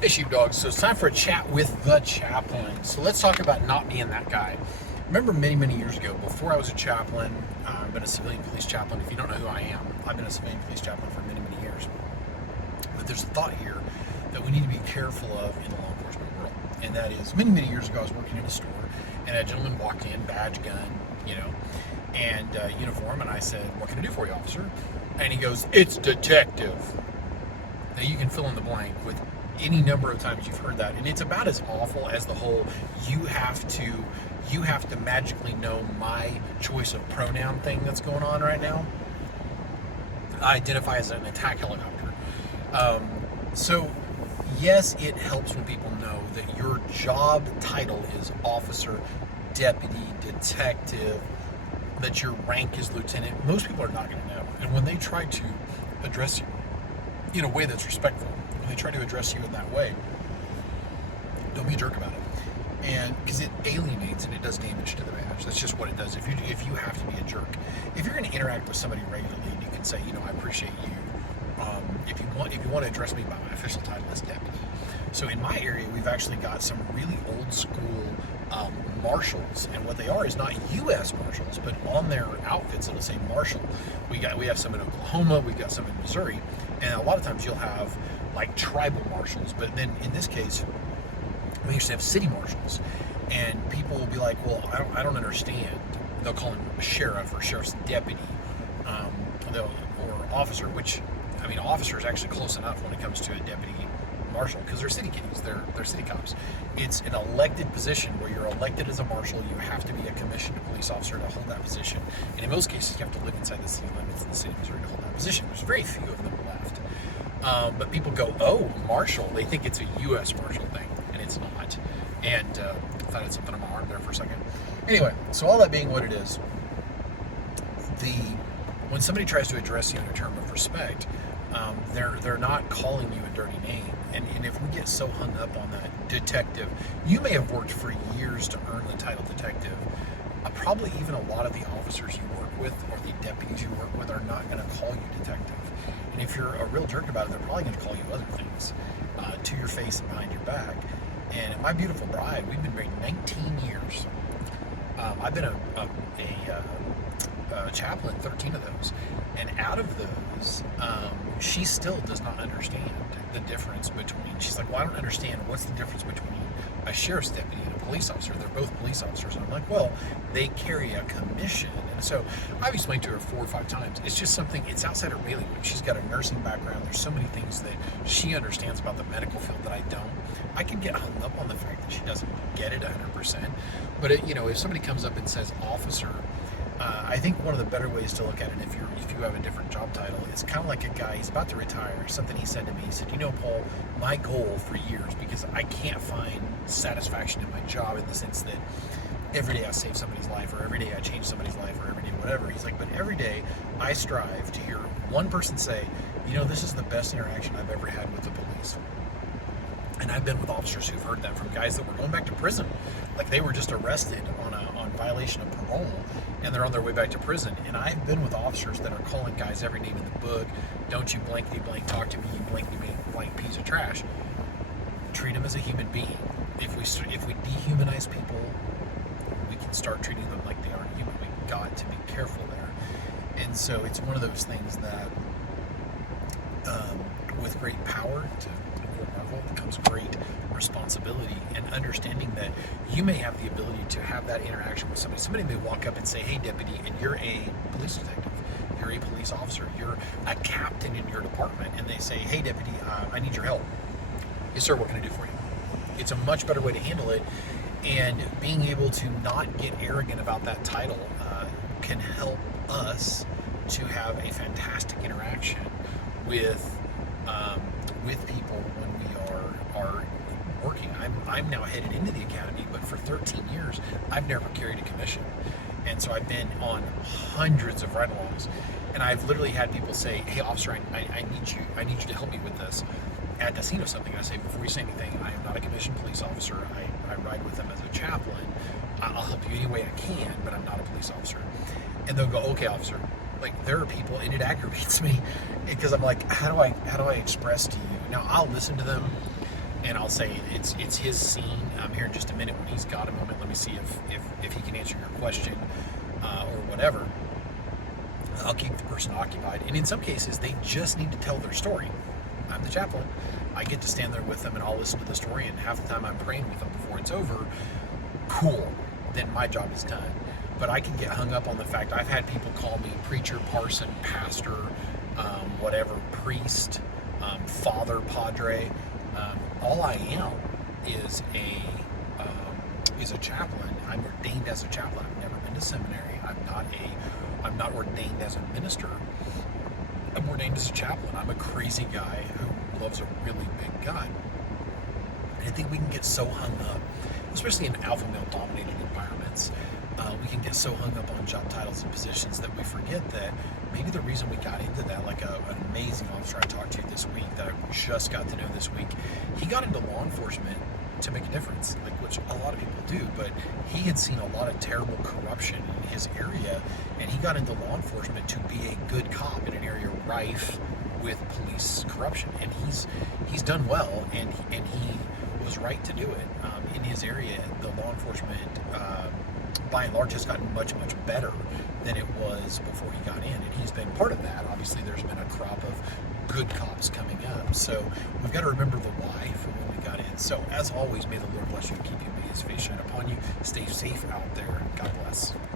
Hey, sheepdogs. So it's time for a chat with the chaplain. So let's talk about not being that guy. Remember many years ago, before I was a chaplain, I've been a civilian police chaplain. If you don't know who I am, I've been a civilian police chaplain for many years. But there's a thought here that we need to be careful of in the law enforcement world. And that is, many years ago, I was working in a store, and a gentleman walked in, badge, gun, and uniform, and I said, "What can I do for you, officer?" And he goes, "It's detective." Now you can fill in the blank with any number of times you've heard that, and it's about as awful as the whole you have to magically know my choice of pronoun thing that's going on right now. I identify as an attack helicopter. So yes, it helps when people know that your job title is officer, deputy, detective, that your rank is lieutenant. Most people are not going to know, and when they try to address you in a way that's respectful, when they try to address you in that way, don't be a jerk about it. And because it alienates and it does damage to the badge. That's just what it does. If you have to be a jerk, if you're going to interact with somebody regularly, and you can say, I appreciate you. If you want to address me by my official title as deputy. So in my area, we've actually got some really old school marshals, and what they are is not U.S. marshals, but on their outfits it'll say marshal. We have some in Oklahoma, we've got some in Missouri, and a lot of times you'll have like tribal marshals, but then in this case we used to have city marshals, and people will be like, well, I don't understand. They'll call him sheriff or sheriff's deputy, or officer, which, I mean, officer is actually close enough when it comes to a deputy marshal, because they're city kiddies, they're city cops. It's an elected position where you're elected as a marshal. You have to be a commissioned police officer to hold that position, and in most cases you have to live inside the city limits of the city of Missouri to hold that position. There's very few of them left, but people go, oh, marshal, they think it's a U.S. marshal thing, and it's not. And I thought I had something on my arm there for a second. Anyway, so all that being what it is, when somebody tries to address you in a term of respect, they're not calling you a dirty name. And if we get so hung up on that detective, you may have worked for years to earn the title detective. Probably even a lot of the officers you work with or the deputies you work with are not going to call you detective. And if you're a real jerk about it, they're probably going to call you other things to your face and behind your back. And my beautiful bride, we've been married 19 years. I've been a chaplain 13 of those, and out of those, she still does not understand the difference between, she's like, well, I don't understand what's the difference between a sheriff's deputy and a police officer. They're both police officers. And I'm like, well, they carry a commission. And so I've explained to her 4 or 5 times, it's just something, it's outside her bailiwick. She's got a nursing background. There's so many things that she understands about the medical field that I don't. I can get hung up on the fact that she doesn't get it 100%. But if somebody comes up and says officer, I think one of the better ways to look at it, if you have a different job title, it's kind of like a guy, he's about to retire. Something he said to me, he said, Paul, my goal for years, because I can't find satisfaction in my job in the sense that every day I save somebody's life, or every day I change somebody's life, or every day whatever. He's like, but every day I strive to hear one person say, this is the best interaction I've ever had with the police. And I've been with officers who've heard that from guys that were going back to prison. Like they were just arrested on violation of parole, and they're on their way back to prison. And I've been with officers that are calling guys every name in the book. Don't you blankety blank talk to me, you blankety blank piece of trash. Treat them as a human being. If we dehumanize people, we can start treating them like they aren't human. We've got to be careful there. And so it's one of those things that with great power comes great responsibility, and understanding that you may have the ability to have that interaction with somebody. Somebody may walk up and say, hey, deputy, and you're a police detective, you're a police officer, you're a captain in your department, and they say, hey, deputy, I need your help. Yes, sir, what can I do for you? It's a much better way to handle it, and being able to not get arrogant about that title can help us to have a fantastic interaction with people when we are working. I'm now headed into the academy, but for 13 years I've never carried a commission, and so I've been on hundreds of ride-alongs, and I've literally had people say, hey, officer, I need you to help me with this at the scene of something. I say, before you say anything, I am not a commissioned police officer. I ride with them as a chaplain. I'll help you any way I can, but I'm not a police officer. And they'll go, okay, officer. Like, there are people, and it aggravates me because I'm like, how do I express to you? Now, I'll listen to them, and I'll say it's his scene. Here in just a minute when he's got a moment. Let me see if he can answer your question or whatever. I'll keep the person occupied. And in some cases, they just need to tell their story. I'm the chaplain. I get to stand there with them and I'll listen to the story, and half the time I'm praying with them before it's over. Cool. Then my job is done. But I can get hung up on the fact I've had people call me preacher, parson, pastor, whatever, priest, father, padre. All I am is a chaplain. I'm ordained as a chaplain. I've never been to seminary. I'm not ordained as a minister. I'm ordained as a chaplain. I'm a crazy guy who loves a really big God. And I think we can get so hung up, especially in alpha male dominated environments, we can get so hung up on job titles and positions that we forget that maybe the reason we got into that, like an amazing officer I talked to this week that I just got to know this week, he got into law enforcement to make a difference, like which a lot of people do, but he had seen a lot of terrible corruption in his area, and he got into law enforcement to be a good cop in an area rife with police corruption, and he's done well, and he was right to do it. In his area, the law enforcement by and large has gotten much better than it was before he got in, and he's been part of that. Obviously there's been a crop of good cops coming up, so we've got to remember the why for when we got in. So as always, may the Lord bless you and keep you, may his face shine upon you. Stay safe out there. God bless.